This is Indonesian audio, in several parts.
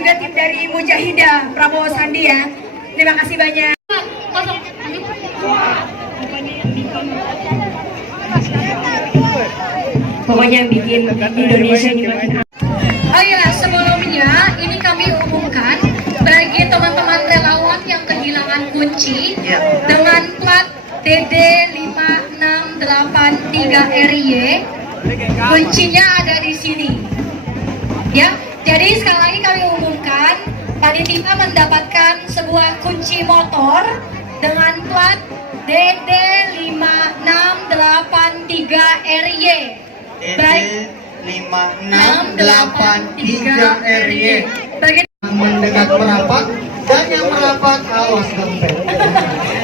juga tim dari Mujahidah Prabowo Sandi ya. Terima kasih banyak. Pokoknya yang bikin Indonesia ini makin. Oh iya, sebelumnya ini kami umumkan bagi teman-teman relawan yang kehilangan kunci dengan plat DD 5683RY, kuncinya ada di sini. Ya, jadi sekali lagi kami umumkan, panitia mendapatkan sebuah kunci motor dengan plat DD 5683RY. Baik, 5683RY. Mendekat merapat dan yang merapat awas dompet.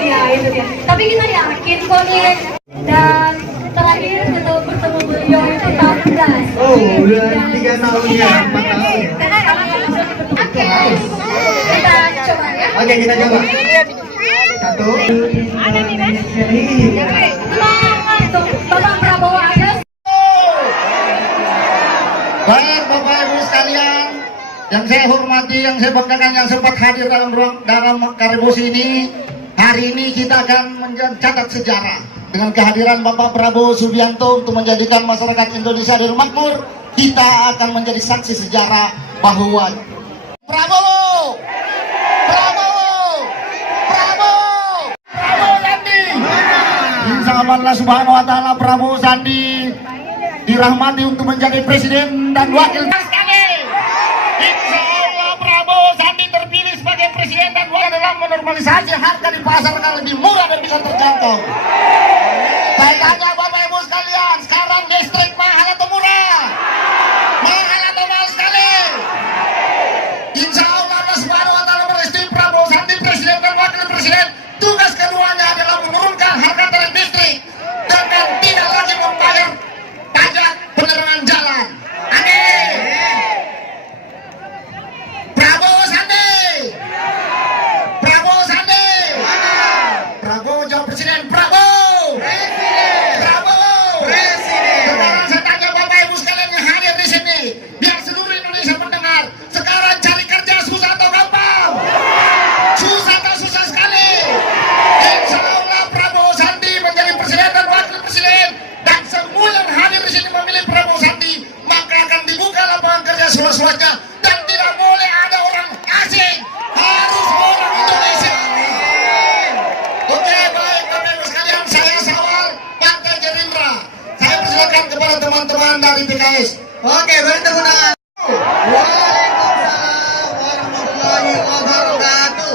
Ya itu dia. Tapi kita yakin kok nih. Dan terakhir kita bertemu beliau itu tahun 11. Oh, udah 3 tahun ya, 4 tahun ya. Oke, kita coba ya. Oke, kita coba. 1. Ada nih, Mas. Untuk Bapak Prabowo aja. Baik, Bapak Ibu sekalian, yang saya hormati, yang saya banggakan, yang sempat hadir dalam karibusi ini. Hari ini kita akan mencatat sejarah dengan kehadiran Bapak Prabowo Subianto untuk menjadikan masyarakat Indonesia adil makmur. Kita akan menjadi saksi sejarah bahwa Prabowo, Prabowo, Prabowo, Prabowo Sandi. Insya Allah Subhanahu Wa Taala Prabowo Sandi dirahmati untuk menjadi presiden dan wakil sekali. Insya Allah Prabowo Sandi terpilih sebagai presiden dan wakil dalam menormalisasi harga di pasar akan lebih murah dan bisa terjangkau. Saya tanya Bapak Ibu sekalian, sekarang listrik mahal atau murah? Mahal atau mahal sekali? Insya Allah Subhanahu Wa Taala merestui Prabowo Sandi presiden dan wakil presiden. Tugas keduanya adalah menurunkan harga tarif listrik dengan tidak lagi membayar pajak penerangan jalan. Amin. Prabowo Sandi, Prabowo Sandi, Prabowo jawab presiden, Prabowo, Prabowo, presiden. Sekarang saya tanya Bapak Ibu sekalian yang hadir di sini, biar seluruh Indonesia mendengar. Sekarang cari kerja susah atau gampang? Susah atau susah sekali? Insya Allah Prabowo Sandi menjadi presiden dan wakil presiden, dan semua yang hadir di sini memilih Prabowo Sandi, maka akan dibuka lapangan kerja seluas-luasnya dan tidak boleh ada orang asing, harus orang Indonesia. Oke, baik Bapak Ibu sekalian, saya Sawal Partai Gerindra. Saya persilakan kepada teman-teman dari PKS. Oke, beri tepuk tangan. Waalaikumsalam warahmatullahi wabarakatuh.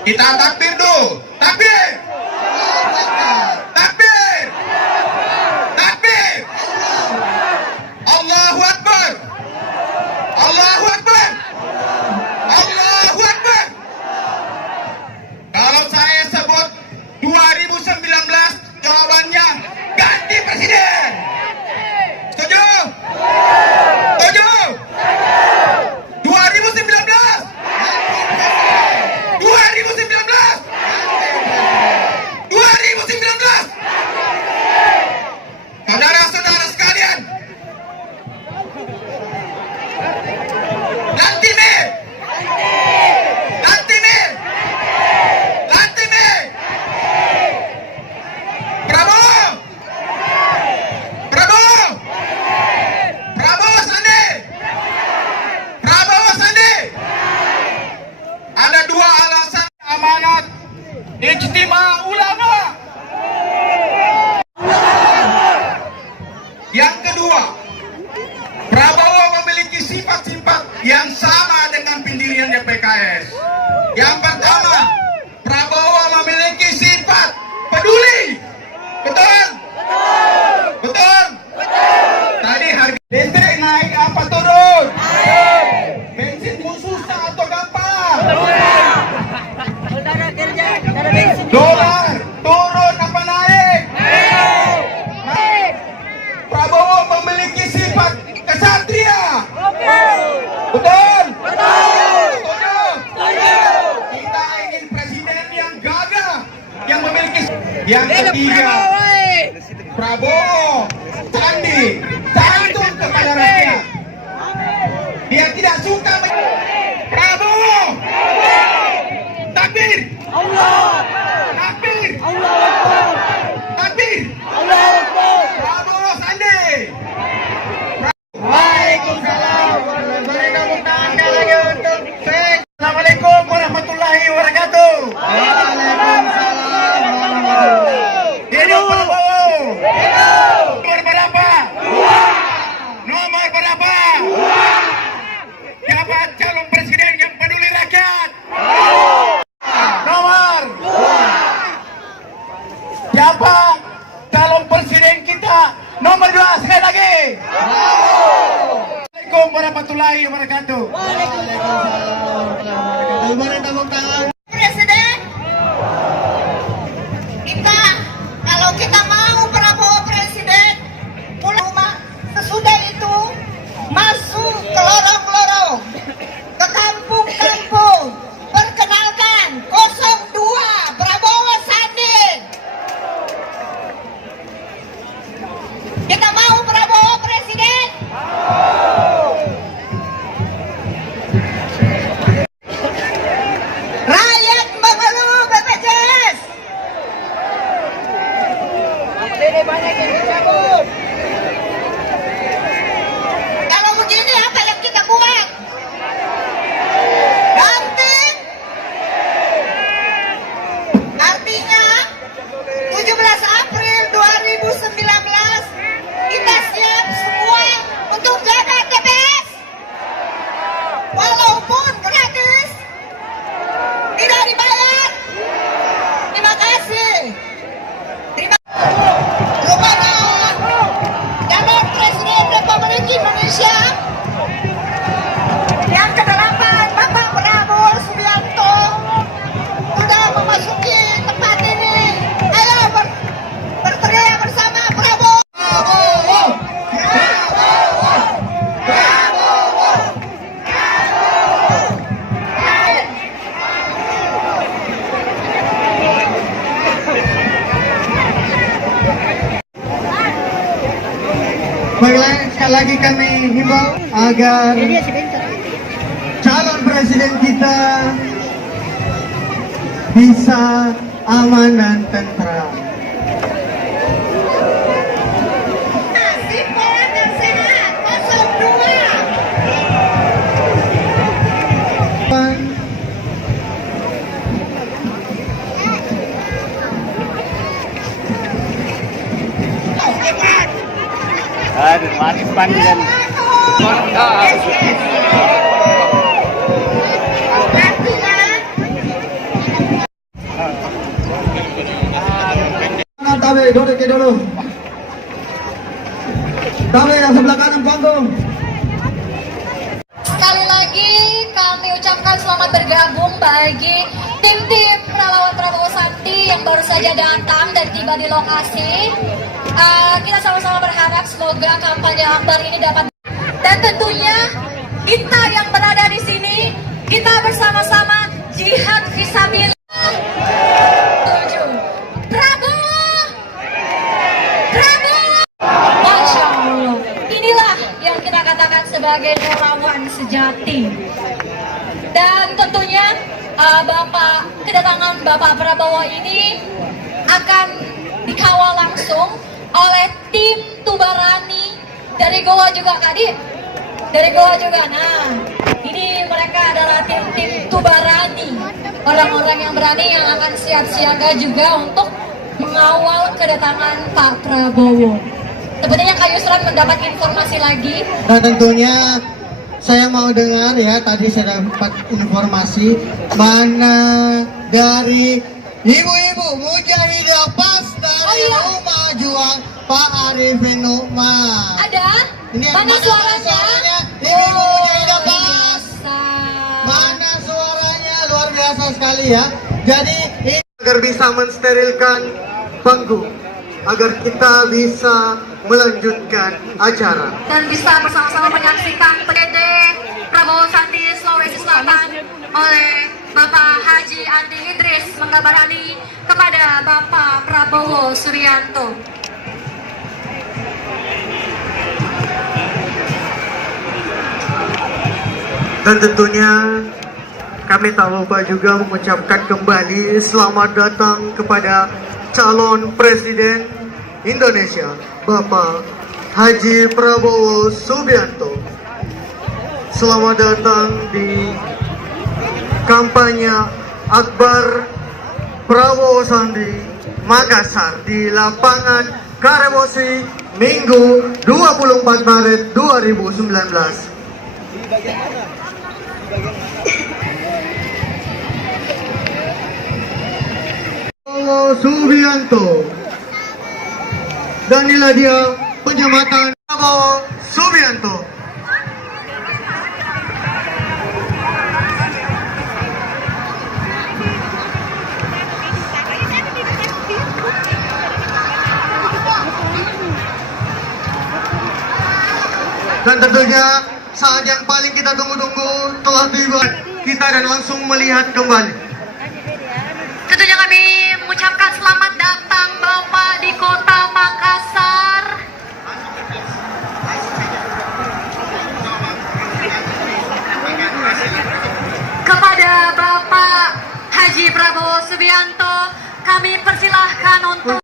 Kita takbir dulu. Takbir. Takbir. Takbir. Allahu Akbar. Allahu Akbar. Allahu Akbar. Kalau saya sebut 2019, jawabannya ganti presiden. Setuju? Setuju? 2019. 2019. 2019. Saudara-saudara sekalian, Lantimir, Lantimir, Lantimir, Prabowo, Prabowo, Prabowo Sandi, Prabowo Sandi. Ada 2 alasan amanat Ijtima Ulama. Yang kedua, Prabowo memiliki sifat-sifat yang sama dengan pendiriannya PKS. Yang pertama, Prabowo memiliki sifat peduli. Betul? Betul? Tadi harga listrik naik apa turun? Bensin susah atau gampang? Dolar turun apa naik? Prabowo memiliki sifat kesatria. Betul? Setuju? Kita ingin presiden yang gagah, yang memiliki. Yang ketiga, Prabowo Sandi santun kepada rakyat. Dia tidak suka Baiklah, sekali lagi kami himbau agar calon presiden kita bisa aman dan tentram. Aduh, manis panjang. Tabe, duduk dulu. Tabe yang sebelah kanan panggung. Sekali lagi kami ucapkan selamat bergabung bagi tim-tim relawan Prabowo Sandi yang baru saja datang dan tiba di lokasi. Kita sama-sama berharap semoga kampanye Akbar ini dapat, dan tentunya kita yang berada di sini, kita bersama-sama jihad fisabilillah. Tujuh. Prabowo, Prabowo. Masya Allah, inilah yang kita katakan sebagai relawan sejati. Dan tentunya kedatangan Bapak Prabowo ini akan dikawal langsung oleh tim Tubarani dari Goa juga, Kadi. Dari Goa juga. Nah, ini mereka adalah tim Tubarani, orang-orang yang berani yang akan siap siaga juga untuk mengawal kedatangan Pak Prabowo. Sepertinya Kak Yusran mendapat informasi lagi. Dan tentunya saya mau dengar ya, tadi saya dapat informasi mana dari ibu-ibu mujahidah pas dari rumah juang Pak Arifin Nukman. Ada? Ini Mana suaranya? Ibu-ibu mujahidah pas. Biasa. Mana suaranya? Luar biasa sekali ya. Jadi ini agar bisa mensterilkan panggung, agar kita bisa melanjutkan acara. Dan bisa bersama-sama menyaksikan PDD Prabowo Sandi Sulawesi Selatan oleh Bapak Haji Andi Idris mengabarani kepada Bapak Prabowo Subianto. Dan tentunya kami tak lupa juga mengucapkan kembali selamat datang kepada calon presiden Indonesia, Bapak Haji Prabowo Subianto. Selamat datang di kampanye Akbar Prabowo Sandi Makassar di lapangan Karebosi Minggu 24 Maret 2019. Prabowo Subianto. Dan inilah dia penyematan Prabowo Subianto. Dan tentunya saat yang paling kita tunggu-tunggu telah tiba, kita dan langsung melihat kembali. Tentunya kami mengucapkan selamat datang Bapak di Kota Makassar. Kepada Bapak Haji Prabowo Subianto, kami persilahkan untuk